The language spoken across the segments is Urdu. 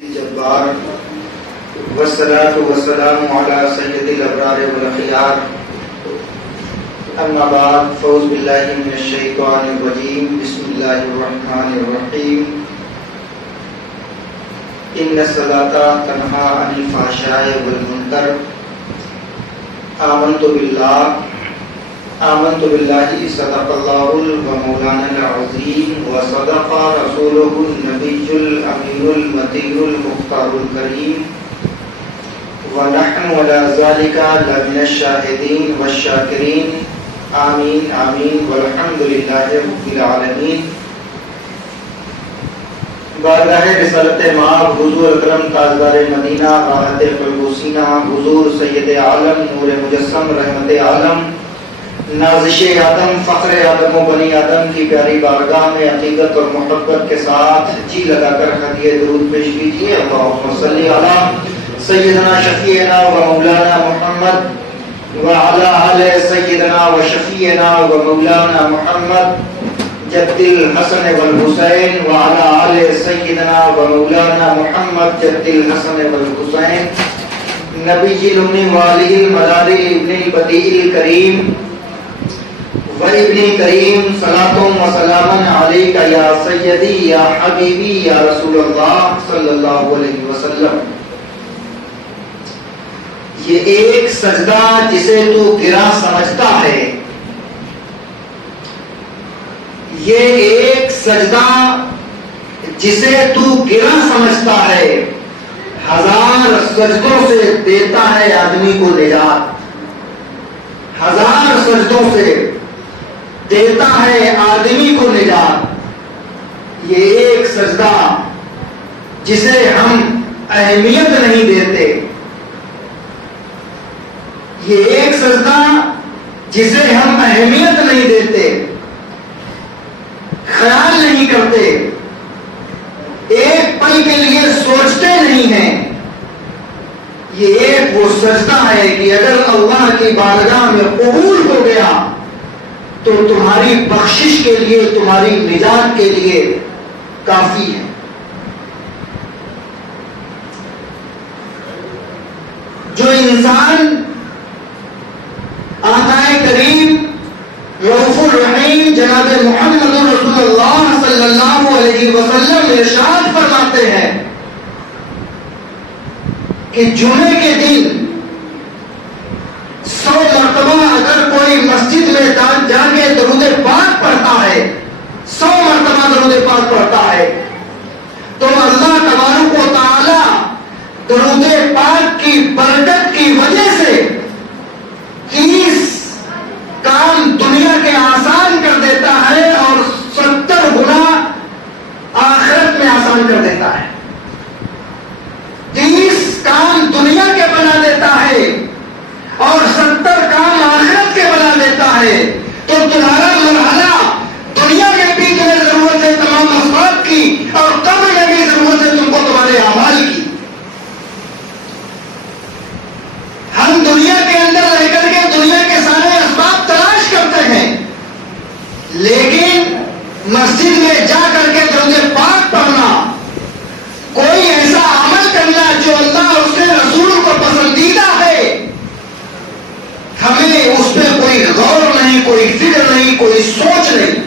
الجبار والصلاة والسلام على سيد الأبرار والأخيار أما بعد فأعوذ بالله من الشيطان الرجيم بسم الله الرحمن الرحيم إن الصلاة تنهى عن الفحشاء والمنكر آمنت بالله صدق الله ومولانا العظيم وصدق رسوله النبي الأمين المتين المختار الكريم ونحن على ذلك لمن الشاهدين والشاكرين آمين آمين والحمد لله رب العالمين. بارگاہ رسالت مآب حضور اکرم تاجدار مدینہ راحت قلب و سینہ حضور سید عالم نور مجسم رحمت عالم نازش آدم فخر آدم و بنی آدم کی پیاری بارگاہ میں عقیدت اور محبت کے ساتھ جی لگا کر ہدیہ درود پیش کیجیے. اللہم صلی علی سیدنا شفیعنا و مولانا محمد وعلی آل سیدنا و شفیعنا و مولانا محمد جد الحسن والحسین وعلی آل سیدنا و مولانا محمد جد الحسن والحسین نبی الامین والی المداری ابن البدیع الکریم وابن کریم صلاۃ و سلام علیک یا سیدی یا حبیبی یا رسول اللہ صلی اللہ علیہ وسلم. یہ ایک سجدہ جسے تو گرا سمجھتا ہے، یہ ایک سجدہ جسے تو گرا سمجھتا ہے، ہزار سجدوں سے دیتا ہے آدمی کو نجات. ہزار سجدوں سے دیتا ہے آدمی کو نجات. یہ ایک سجدہ جسے ہم اہمیت نہیں دیتے، یہ ایک سجدہ جسے ہم اہمیت نہیں دیتے، خیال نہیں کرتے، ایک پل کے لیے سوچتے نہیں ہیں. یہ ایک وہ سجدہ ہے کہ اگر اللہ کی بارگاہ میں قبول ہو گیا تو تمہاری بخشش کے لیے، تمہاری نجات کے لیے کافی ہے. جو انسان آقا کریم رؤوف الرحیم جناب محمد رسول اللہ صلی اللہ علیہ وسلم ارشاد فرماتے ہیں کہ جمعے کے دن 100 مرتبہ اگر کوئی مسجد میں جا کے درود پاک پڑھتا ہے، 100 مرتبہ درود پاک پڑھتا ہے، تو اللہ تبارک و تعالی درود پاک کی برکت کی وجہ سے 30 کام دنیا کے آسان کر دیتا ہے اور 70 گنا آخرت میں آسان کر دیتا ہے. 30 کام دنیا کے بنا دیتا ہے اور 70 کام آخرت کے بنا دیتا ہے. تو تمہارا مرحلہ دنیا میں بھی تمہیں ضرورت ہے تمام اسباب کی، اور قبر میں بھی ضرورت ہے تم کو تمہارے اعمال کی. ہم دنیا کے اندر رہ کر کے دنیا کے سارے اسباب تلاش کرتے ہیں، لیکن مسجد میں جا کر کے درود پاک پڑھنا، کوئی ایسا عمل کرنا جو اللہ اور اس کے رسول کو پسندیدہ ہے، ہمیں اس پہ کوئی غور نہیں، کوئی فکر نہیں، کوئی سوچ نہیں.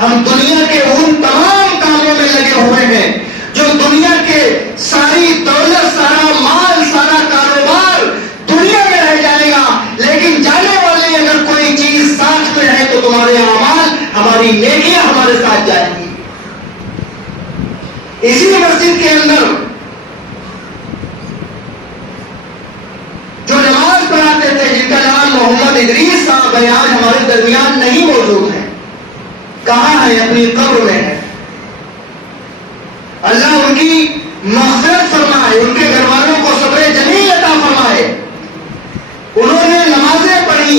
ہم دنیا کے ان تمام کاموں میں لگے ہوئے ہیں جو دنیا کے ساری دولت، سارا مال، سارا کاروبار دنیا میں رہ جائے گا، لیکن جانے والی اگر کوئی چیز ساتھ میں ہے تو تمہارے اعمال، ہماری نیکیاں ہمارے ساتھ جائیں گی. اسی مسجد کے اندر جو نماز پڑھاتے تھے، جن کا نام محمد ادریس صاحب ہے، آج ہمارے درمیان نہیں موجود ہے. کہاں ہے؟ اپنی قبر میں ہے. اللہ ان کی مغفرت فرمائے، ان کے گھر والوں کو صبر جمیل عطا فرمائے. انہوں نے نمازیں پڑھی،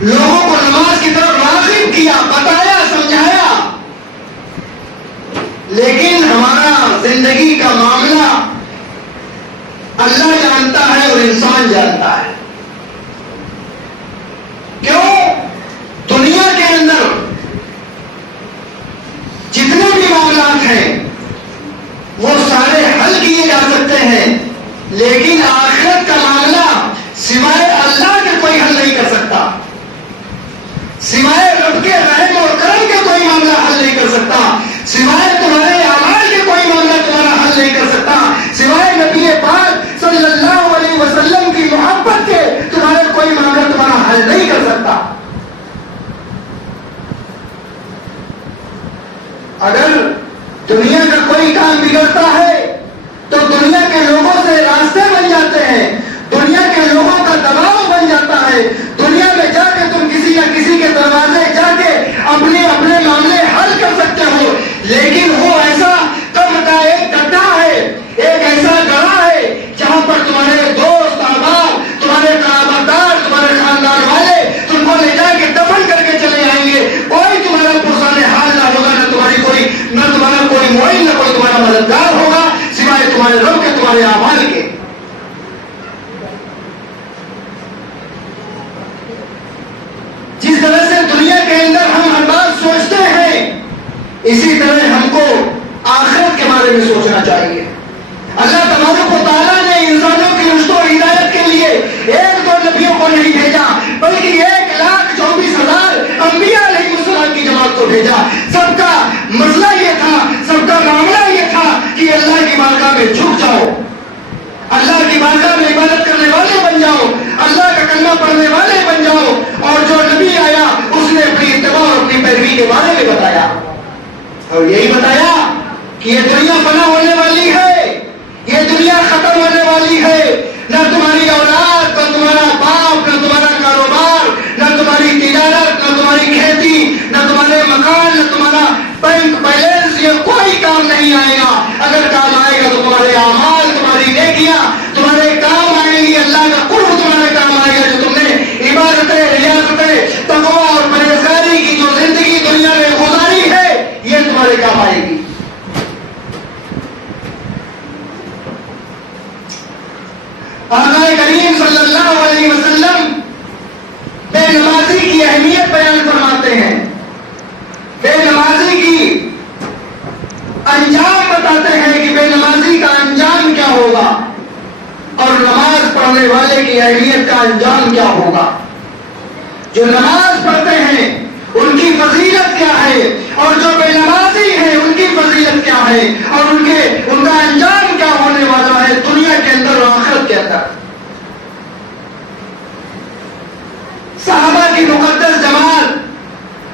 لوگوں کو نماز کی طرف راغب کیا، بتایا، سمجھایا، لیکن ہمارا زندگی کا معاملہ اللہ جانتا ہے اور انسان جانتا ہے. کیوں؟ دنیا کے اندر جتنے بھی معاملات ہیں وہ سارے حل کیے جا سکتے ہیں، لیکن آخرت کا معاملہ سوائے اللہ کے کوئی حل نہیں کر سکتا، سوائے رب کے رحم اور کرم کے کوئی معاملہ حل نہیں کر سکتا، سوائے تمہارے اعمال کے کوئی معاملہ تمہارا حل نہیں کر سکتا، سوائے نبی پاک صلی اللہ علیہ وسلم کی محبت کے تمہارے کوئی معاملہ تمہارا حل نہیں کر سکتا۔ اگر دنیا کا کوئی کام بگڑتا ہے تو دنیا کے لوگوں سے راستے بن جاتے ہیں، دنیا کے لوگوں کا دباؤ بن جاتا ہے، دنیا میں جا کے تم کسی نہ کسی کے دروازے جا کے اپنے اپنے معاملے حل کر سکتے ہو، لیکن وہ ایسا قبر کا ایک گڈھا ہے، ایک ایسا گڑھا ہے جہاں پر تمہارے دوست احباب، تمہارے قرابت دار، تمہارے خاندان والے تم کو لے جا کے دفن کر کے چلے آئیں گے، کوئی تمہارا پرسان حال نہ ہوگا، نہ تمہاری کوئی، نہ تمہارا کوئی معین، نہ کوئی تمہارا مددگار ہوگا سوائے تمہارے رب کے، تمہارے اعمال کے۔ جس طرح سے دنیا کے اندر ہم ہر بات سوچتے ہیں، اسی طرح ہم کو آخرت کے بارے میں سوچنا چاہیے۔ اللہ تبارک و تعالیٰ نے انسانوں کی رشد و ہدایت کے لیے ایک دو نبیوں کو نہیں بھیجا، بلکہ 1,24,000 انبیاء علیہ السلام کی جماعت کو بھیجا۔ سب کا مسئلہ یہ تھا، سب کا معاملہ یہ تھا کہ اللہ کی بارگاہ میں جھک جاؤ، اللہ کی بارگاہ میں عبادت کرنے والے بن جاؤ، اللہ کا کلمہ پڑھنے والے بن جاؤ، اور جو نبی آیا اس نے اپنی اتباع اور اپنی پیروی کے بارے میں بتایا، اور یہی بتایا کہ یہ دنیا فنا ہونے والی ہے، یہ دنیا ختم ہونے والی ہے، نہ تمہاری اولاد، نہ تمہارا باپ، نہ تمہارا کاروبار، نہ تمہاری تجارت، نہ تمہاری کھیتی، نہ تمہارے مکان، نہ تمہارا بینک بیلنس، یہ کوئی کام نہیں آئے گا۔ اگر کام آئے گا تو تمہارے اعمال، تمہاری نیکیاں تمہارے کام آئیں گی، اللہ کا قرب تمہارے کام آئے گا، جو تم نے عبادتیں، ریاضتیں، تقویٰ اور پرہیزگاری کی جو زندگی دنیا میں گزاری ہے، یہ تمہارے کام آئے گی۔ آقا کریم صلی اللہ علیہ وسلم بے نمازی کی اہمیت بیان فرماتے ہیں، بے نمازی کی انجام بتاتے ہیں کہ بے نمازی کا انجام کیا ہوگا، اور نماز پڑھنے والے کی اہمیت کا انجام کیا ہوگا۔ جو نماز پڑھتے ہیں ان کی فضیلت کیا ہے، اور جو بے نمازی ہیں ان کی فضیلت کیا ہے، اور ان کا انجام کیا ہونے والا ہے دنیا کے اندر اور آخرت کے اندر۔ صحابہ کی مقدس جماعت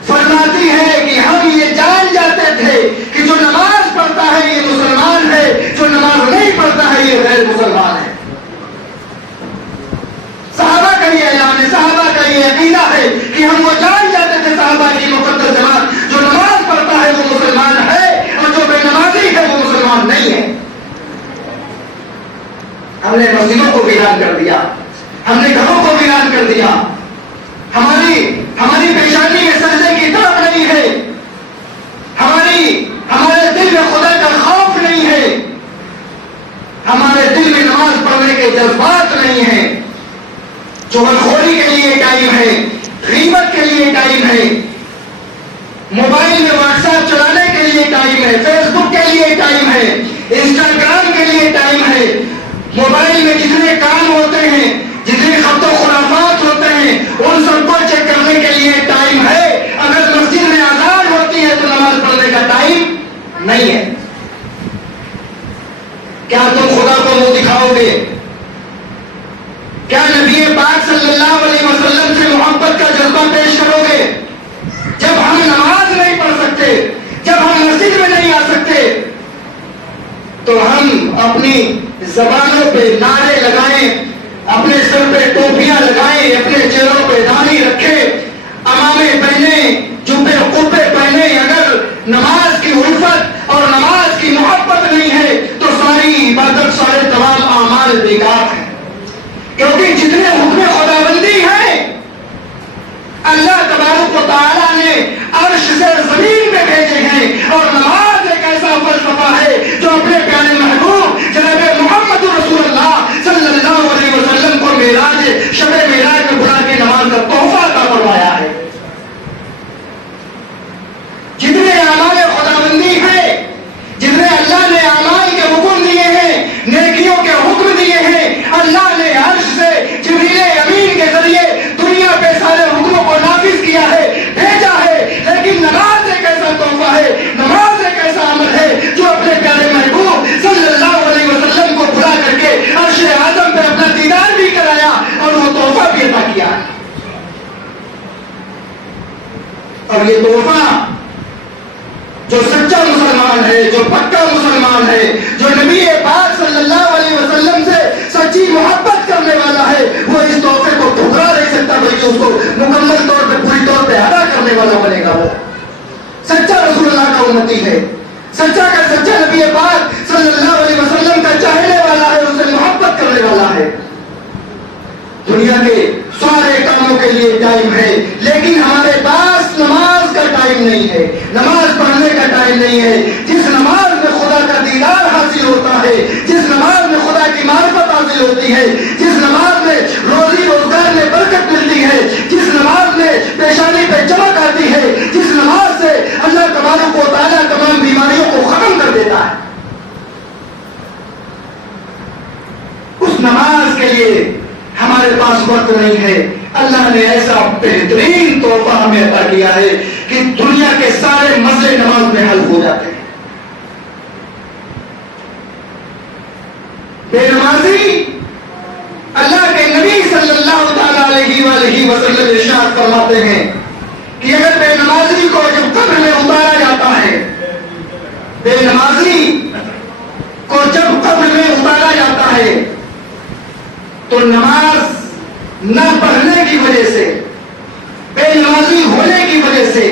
فرماتی ہے کہ ہم یہ جان جاتے تھے کہ جو نماز پڑھتا ہے یہ مسلمان ہے، جو نماز نہیں پڑھتا ہے یہ غیر مسلمان ہے۔ صحابہ کا یہ اعلان ہے، صحابہ کا یہ عقیدہ ہے کہ ہم وہ جان جاتے تھے، صحابہ کی مقدس جماعت، جو نماز پڑھتا ہے وہ مسلمان ہے، اور جو بے نمازی ہے وہ مسلمان نہیں ہے۔ ہم نے مسجدوں کو ویران کر دیا، ہم نے گھروں کو ویران کر دیا، ہماری پیشانی میں سجدے کی طرف نہیں ہے، ہمارے دل میں خدا کا خوف نہیں ہے، ہمارے دل میں نماز پڑھنے کے جذبات نہیں ہیں۔ چغلخوری کے لیے ٹائم ہے، غیبت کے لیے ٹائم ہے، موبائل میں واٹس ایپ چلانے کے لیے ٹائم ہے، فیس بک کے لیے ٹائم ہے، انسٹاگرام کے لیے ٹائم ہے، موبائل میں جتنے کام ہوتے ہیں، جتنے خبر و خرافات ہوتے ہیں، ان سب کو چیک کرنے کے لیے ٹائم ہے۔ اگر مسجد میں اذان ہوتی ہے تو نماز پڑھنے کا ٹائم نہیں ہے۔ کیا تم خدا کو منہ دکھاؤ گے؟ کیا نبی پاک صلی اللہ علیہ وسلم سے محبت کا جذبہ پیش کرو گے؟ جب ہم نماز نہیں پڑھ سکتے، جب ہم مسجد میں نہیں آ سکتے، تو ہم اپنی زبانوں پہ نعرے لگائیں، اپنے سر پہ ٹوپیاں لگائیں، اپنے چہروں پہ داڑھی رکھیں، امامے پہنے، جبے قبے پہنے، اگر نماز کی الفت اور نماز کی محبت نہیں ہے تو ساری عبادت، سارے تمام اعمال بیکار ہیں۔ کیونکہ جتنے حکم خداوندی ہیں اللہ تبارک و تعالیٰ نے عرش سے زمین میں بھیجے ہیں، اور نماز ایک ایسا فلسفہ ہے جو اپنے پیارے محبوب جناب محمد رسول اللہ صلی اللہ علیہ وسلم کو شب معراج میں بلا کے نماز کا تحفہ عطا فرمایا ہے۔ ہوتی ہے. سچا کا سچا نبی پاک صلی اللہ علیہ وسلم کا چاہنے والا ہے, اسے محبت کرنے والا ہے. دنیا کے سارے کاموں کے لیے ٹائم ہے, لیکن ہمارے پاس نماز کا ٹائم نہیں ہے, نماز پڑھنے کا ٹائم نہیں ہے. جس نماز میں خدا کا دیدار حاصل ہوتا ہے, جس نماز میں خدا کی معرفت حاصل ہوتی ہے, جس نماز میں روزی روزگار میں برکت ملتی ہے, جس نماز میں پیشانی پہ چمک آتی ہے, جس نماز سے اللہ تبارک و تعالیٰ تمام بیماریوں کو ختم کر دیتا ہے, اس نماز کے لیے ہمارے پاس وقت نہیں ہے. اللہ نے ایسا بہترین تحفہ ہمیں عطا کیا ہے کہ دنیا کے سارے مسئلے نماز میں حل ہو جاتے ہیں. بے نمازی, اللہ کے نبی صلی اللہ تعالی علیہ وآلہ وسلم ارشاد فرماتے ہیں کہ اگر بے نمازی کو جب قبر میں اتارا جاتا ہے, بے نمازی کو جب قبر میں اتارا جاتا ہے تو نماز نہ پڑھنے کی وجہ سے, بے نمازی ہونے کی وجہ سے,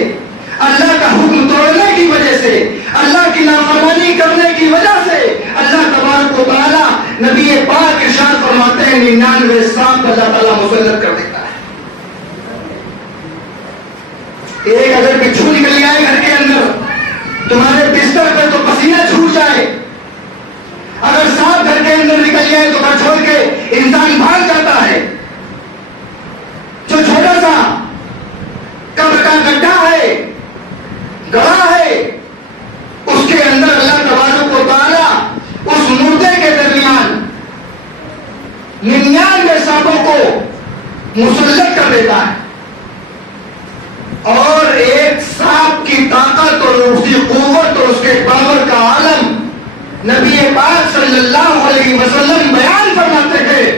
اللہ کا حکم توڑنے کی وجہ سے, اللہ کی نافرمانی کرنے کی وجہ سے اللہ تبارک و تعالیٰ نبی پاک ارشاد فرماتے ہیں 99 سانپ اللہ تعالیٰ مسلط کر دیتا ہے. ایک اگر بچھو نکل جائے گھر کے اندر, تمہارے بستر پہ تو پسینہ چھوٹ جائے. اگر سانپ گھر کے اندر نکل جائے تو گھر چھوڑ کے انسان بھاگ جاتا ہے. جو چھوٹا سا قبر کا گڈھا ہے, گڑھا ہے, اس کے اندر اللہ تبارک و تعالیٰ اس مردے کے درمیان 99 سانپوں کو مسلط کر دیتا ہے. اور ایک سانپ کی طاقت اور اس کی قوت اور اس کے پاور کا عالم نبی پاک صلی اللہ علیہ وسلم بیان فرماتے ہیں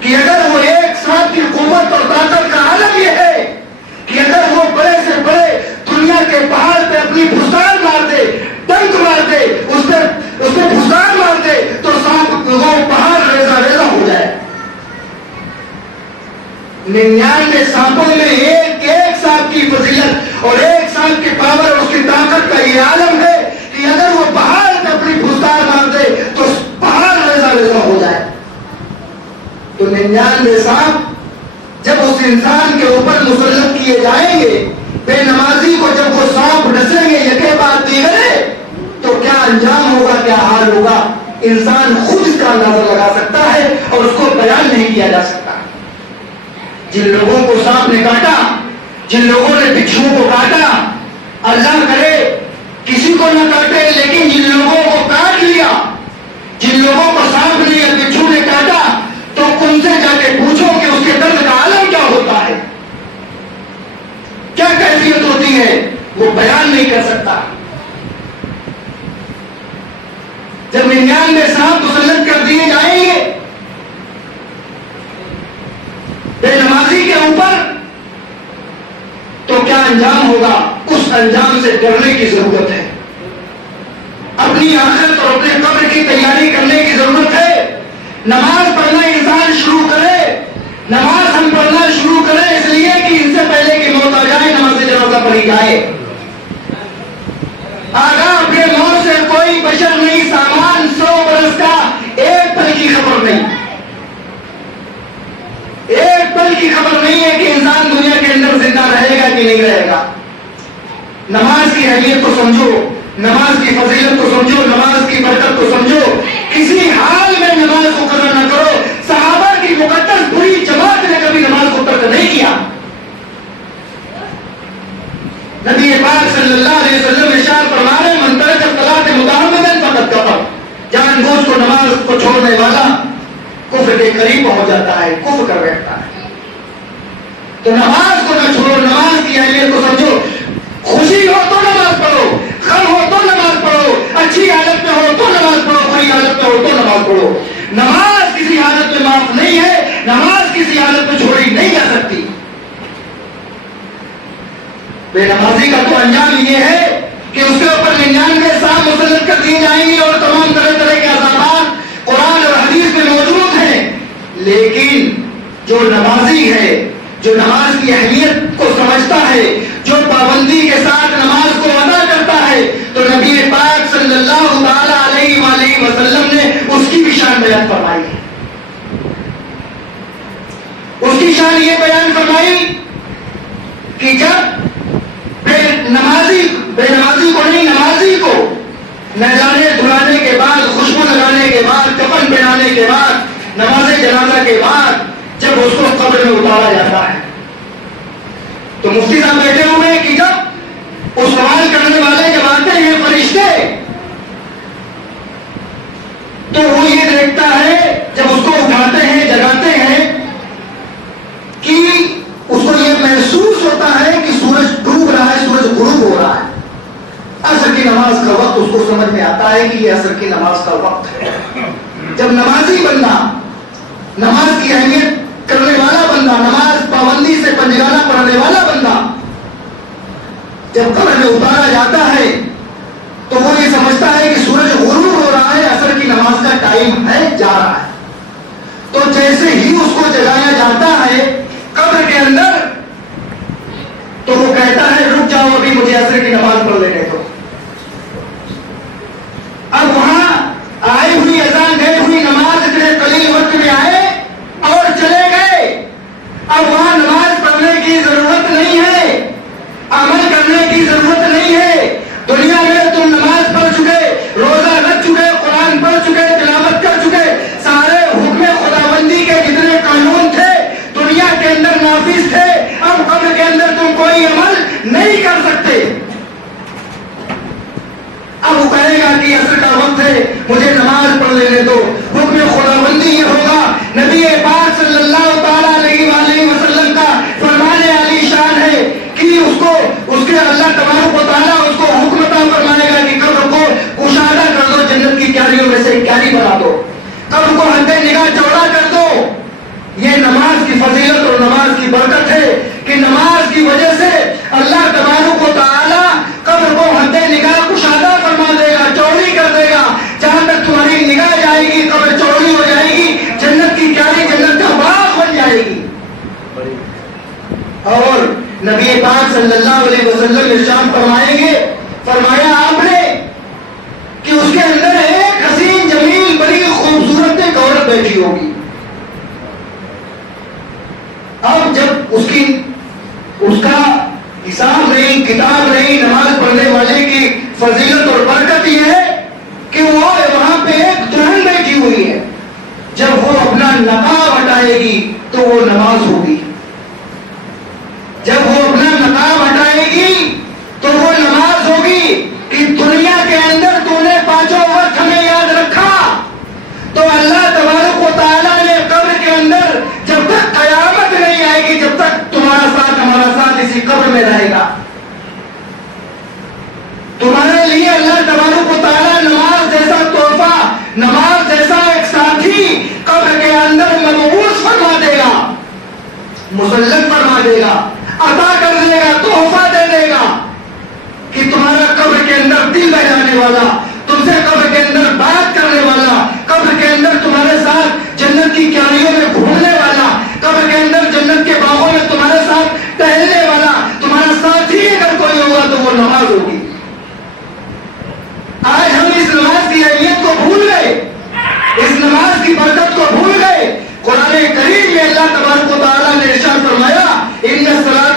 کہ اگر وہ ایک سانپ کی قوت اور طاقت کا عالم یہ ہے کہ اگر وہ بڑے سے بڑے دنیا کے پہاڑ پہ اپنی پھسار مار دے, ڈنک مار دے, اس پہ پھسار مار دے تو سانپ وہ پہاڑ ریزہ ریزہ ہو جائے. 99 سانپوں میں ایک سانپ کی فضیلت اور ایک سانپ کی پاور اور اس کی طاقت کا یہ عالم ہے کہ اگر وہ پہاڑ پہ اپنی پھسار مار دے تو پہاڑ ریزہ ریزہ ہو جائے. تو 99 سانپ جب اس انسان کے اوپر مسلط کیے جائیں گے, بے نمازی کو جب وہ سانپ ڈسیں گے یکے بعد دیگرے, تو کیا انجام ہوگا, کیا حال ہوگا, انسان خود اس کا اندازہ لگا سکتا ہے اور اس کو بیان نہیں کیا جا سکتا. جن لوگوں کو سانپ نے کاٹا, جن لوگوں نے بچھو کو کاٹا, اللہ کرے کسی کو نہ کاٹے, لیکن جن لوگوں کو کاٹ لیا, جن لوگوں کو سانپ نے یا بچھو نے کاٹا, تو ان سے جا کے پوچھو کہ اس کے درد کا عالم کیا ہوتا ہے, کیا کیفیت ہوتی ہے, وہ بیان نہیں کر سکتا. جب 99 سانپ مسلط کر دیے جائیں گے بے نمازی کے اوپر, تو کیا انجام ہوگا, اس انجام سے ڈرنے کی ضرورت ہے. اپنی آخرت اور اپنے قبر کی تیاری کرنے کی ضرورت ہے. نماز پڑھنا انسان شروع کرے, نماز ہم پڑھنا شروع کریں اس لیے کہ ان سے پہلے کہ موت آ جائے نماز جنازہ پڑھی جائے. آگاہ اپنے موت سے کوئی بشر نہیں, سامان 100 برس کا ایک پل کی خبر نہیں, ایک پل کی خبر نہیں ہے کہ انسان دنیا کے اندر زندہ رہے گا کہ نہیں رہے گا. نماز کی اہمیت کو سمجھو, نماز کی فضیلت کو سمجھو, نماز کی برکت کو سمجھو. کسی حال میں نماز کو قضا نہ کرو. صحابہ کی مقدس بری جماعت نے کبھی نماز کو ترک نہیں کیا. نبی پاک صلی اللہ علیہ وسلم ارشاد فرما رہے ہیں من ترک الصلاۃ متعمدا فقد کفر, جان بوجھ کو نماز کو چھوڑنے والا کفر کے قریب پہنچ جاتا ہے, کفر کر بیٹھتا ہے. تو نماز کو نہ چھوڑو, نماز کی اہمیت کو سمجھو. خوشی ہو تو نماز پڑھو, غم ہو تو نماز پڑھو, اچھی حالت میں ہو تو نماز پڑھو, بری حالت میں ہو تو نماز پڑھو. نماز کسی حالت میں معاف نہیں ہے, نماز کسی حالت میں چھوڑی نہیں جا سکتی. بے نمازی کا تو انجام یہ ہے کہ اس کے اوپر 99 سانپ مسلط کر دیے جائیں گے اور تمام طرح طرح کے عذابات قرآن اور حدیث میں موجود ہیں. لیکن جو نمازی ہے, جو نماز کی اہمیت کو سمجھتا ہے, جو پابندی کے ساتھ نماز کو ادا کرتا ہے, تو فرمائی ہے. اس کی شان یہ بیان فرمائی کہ جب بے نمازی کو نہیں، نمازی کو نہلانے دھلانے کے بعد، خوشبو لگانے کے بعد، کفن پہنانے کے بعد، نماز جنازہ کے بعد جب اس کو قبر میں اتارا جاتا ہے تو مفتی صاحب بیٹھے ہوئے ہیں کہ جب اس سوال کرنے والے جب آتے ہیں فرشتے تو وہ یہ دیکھتا ہے جب اس کو اٹھاتے ہیں جگاتے ہیں کہ اس کو یہ محسوس ہوتا ہے کہ سورج ڈوب رہا ہے، سورج غروب ہو رہا ہے. عصر کی نماز کا وقت اس کو سمجھ میں آتا ہے کہ یہ عصر کی نماز کا وقت ہے. جب نمازی بندہ، نماز کی اہمیت کرنے والا بندہ، نماز پابندی سے پنجگانہ پڑھنے والا بندہ جب قبر میں اتارا جاتا ہے تو وہ یہ سمجھتا ہے کہ سورج غروب ہو رہا ہے، عصر کی نماز کا ٹائم ہے، جا رہا ہے. تو جیسے ہی اس کو جگایا جاتا ہے قبر کے اندر تو وہ کہتا ہے رک جاؤ، ابھی مجھے عصر کی نماز پڑھ لینے دو. اب وہاں آئی ہوئی اذان گئی ہوئی نماز اتنے قلیل وقت میں آئے اور چلے گئے. اب وہاں نماز پڑھنے کی ضرورت نہیں ہے، عمل کرنے کی ضرورت نہیں ہے. دنیا میں تم نماز پڑھ چکے، روزہ رکھ چکے، قرآن پڑھ چکے، تلاوت کر چکے، سارے حکم خداوندی کے جتنے قانون تھے دنیا کے اندر نافذ تھے. اب قبر کے اندر تم کوئی عمل نہیں کر سکتے. اب وہ کہے گا کہ عصر کا وقت ہے، مجھے نماز پڑھ لینے دو. حکم خداوندی یہ ہوگا، نبی پاک صلی اللہ تعالیٰ علیہ وآلہ وسلم کا فرمان علی شان ہے کہ اس کے اللہ تبارک و تعالیٰ اس کو حکم عطا فرمائے گا کہ قبر کو کشادہ کر دو، جنت کی کیاریوں میں سے ایک کیاری بنا دو، قبر کو حد نگاہ چوڑا کر دو. یہ نماز کی فضیلت اور نماز کی برکت ہے کہ نماز کی وجہ سے اللہ تبارک و تعالیٰ قبر کو حد نگاہ کشادہ فرما دے گا، چوڑی کر دے گا. جہاں تک تمہاری نگاہ جائے گی قبر چوڑی ہو جائے گی، جنت کی کیاری جنت کا باغ بن جائے گی. اور نبی پاک صلی اللہ علیہ وسلم ارشاد فرمائیں گے، فرمایا آپ نے کہ اس کے اندر ایک حسین جمیل بڑی خوبصورت ایک عورت بیٹھی ہوگی. اب جب اس کا حساب نہیں، کتاب نہیں، نماز پڑھنے والے کی فضیلت اور برکت یہ ہے کہ وہ وہاں پہ ایک دلہن بیٹھی ہوئی ہے. جب وہ اپنا نقاب ہٹائے گی تو وہ نماز ہوگی، جب وہ اپنا نقاب ہٹائے گی تو وہ نماز ہوگی. کہ دنیا کے اندر تو نے پانچوں وقت ہمیں یاد رکھا تو اللہ تبارک و تعالیٰ نے قبر کے اندر جب تک قیامت نہیں آئے گی، جب تک تمہارا ساتھ ہمارا ساتھ اسی قبر میں رہے گا، تمہارے لیے اللہ تبارک و تعالیٰ نماز جیسا تحفہ، نماز جیسا ایک ساتھی قبر کے اندر مبعوث فرما دے گا، مسلط فرما دے گا، عطا کر دے گا، تحفہ دے دے گا کہ تمہارا قبر کے اندر دل بہلانے والا، تم سے قبر کے اندر بات کرنے والا، قبر کے اندر تمہارے ساتھ جنت کی کیاریوں میں گھومنے والا، قبر کے اندر جنت کے باغوں میں تمہارے ساتھ ٹہلنے والا تمہارا ساتھی اگر کوئی ہوگا تو وہ نماز ہوگی. آج ہم اس نماز کی اہمیت کو بھول گئے، اس نماز کی برکت کو بھول گئے. قرآن کریم میں اللہ تبارک و تعالیٰ نے ارشاد فرمایا ان الصلاۃ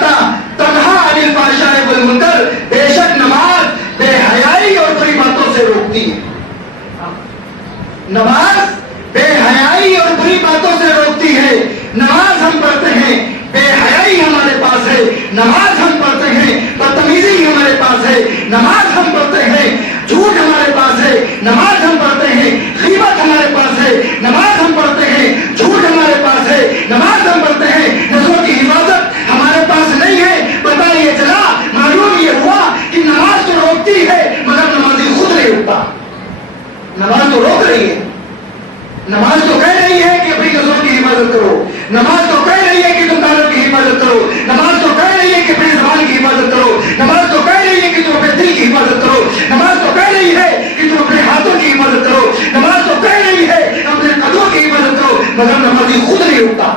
تنہی عن الفحشاء والمنکر، بے شک نماز بے حیائی اور بری باتوں سے روکتی ہے. نماز بے حیائی اور بری باتوں سے روکتی ہے. نماز ہم پڑھتے ہیں، بے حیائی ہمارے پاس ہے. نماز ہم پڑھتے ہیں، بدتمیزی ہمارے پاس ہے. نماز ہم پڑھتے ہیں، جھوٹ ہمارے پاس ہے. نماز ہم پڑھتے ہیں، غیبت ہمارے پاس ہے. نماز ہم پڑھتے ہیں، جھوٹ ہمارے پاس ہے. نماز ہم پڑھتے ہیں، نظروں کی حفاظت ہمارے پاس نہیں ہے. پتہ یہ چلا، معلوم یہ ہوا کہ نماز تو روکتی ہے مگر نمازی خود نہیں روکتا. نماز تو روک رہی ہے، نماز تو کہہ رہی ہے کہ اپنی نظروں کی حفاظت کرو، نماز تو کہہ رہی ہے کہ تم دانوں کی حفاظت کرو، نماز تو کہہ رہی ہے کہ اپنی زبان کی حفاظت کرو، نماز تو کہہ رہی ہے کہ تم اپنے دل کی حفاظت کرو، نماز تو کہہ رہی ہے کہ تم اپنے ہاتھوں کی حفاظت کرو، نماز تو کہہ رہی ہے اپنے قدموں کی حفاظت کرو، مگر نمازی خود نہیں روکتا.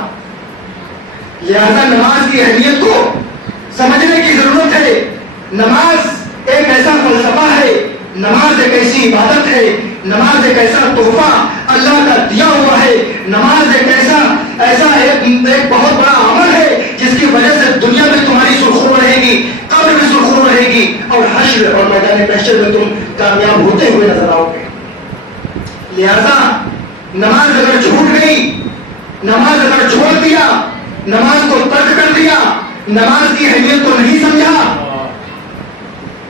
لہذا نماز کی اہمیت کو سمجھنے کی ضرورت ہے. نماز ایک ایسا فلسفہ ہے، نماز ایک ایسی عبادت ہے، نماز ایک ایسا تحفہ اللہ کا دیا ہوا ہے. نماز ایک ایسا ایک بہت بڑا عمل ہے جس کی وجہ سے دنیا میں تمہاری سرخرو رہے گی, قبر میں سرخرو رہے گی, اور حشر اور میدان محشر میں تم کامیاب ہوتے ہوئے نظر آؤ گے. لہذا نماز اگر چھوٹ گئی, نماز اگر چھوڑ دیا, نماز کو ترک کر دیا, نماز کی اہمیت کو نہیں سمجھا,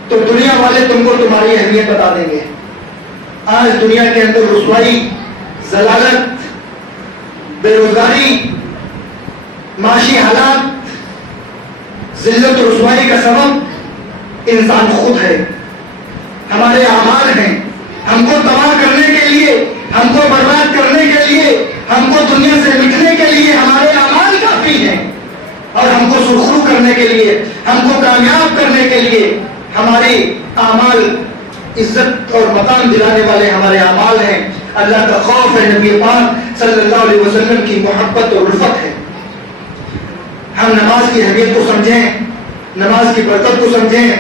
تو دنیا والے تم کو تمہاری اہمیت بتا دیں گے. آج دنیا کے اندر رسوائی, ضلالت, بے روزگاری, معاشی حالات, ذلت و رسوائی کا سبب انسان خود ہے, ہمارے اعمال ہیں. ہم کو تباہ کرنے کے لیے, ہم کو برباد کرنے کے لیے, ہم کو دنیا سے مٹنے کے لیے ہمارے اعمال کافی ہیں, اور ہم کو سرخرو کرنے کے لیے, ہم کو کامیاب کرنے کے لیے ہماری اعمال عزت اور مقام دلانے والے ہمارے اعمال ہیں. اللہ کا خوف ہے, نبی پاک صلی اللہ علیہ وسلم کی محبت اور الفت ہے. ہم نماز کی اہمیت کو سمجھیں, نماز کی برکت کو سمجھیں.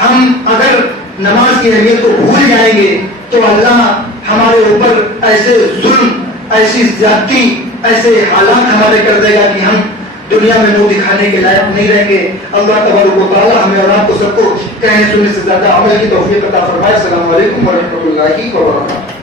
ہم اگر نماز کی اہمیت کو بھول جائیں گے تو اللہ ہمارے اوپر ایسے ظلم, ایسی زیادتی, ایسے حالات ہمارے کر دے گا کہ ہم دنیا میں منہ دکھانے کے لائق نہیں رہیں گے. اللہ تبارک و تعالی ہمیں اور آپ کو سب کو کہنے سننے سے زیادہ عمل کی توفیق عطا فرمائے. السلام علیکم ورحمۃ اللہ وبرکاتہ.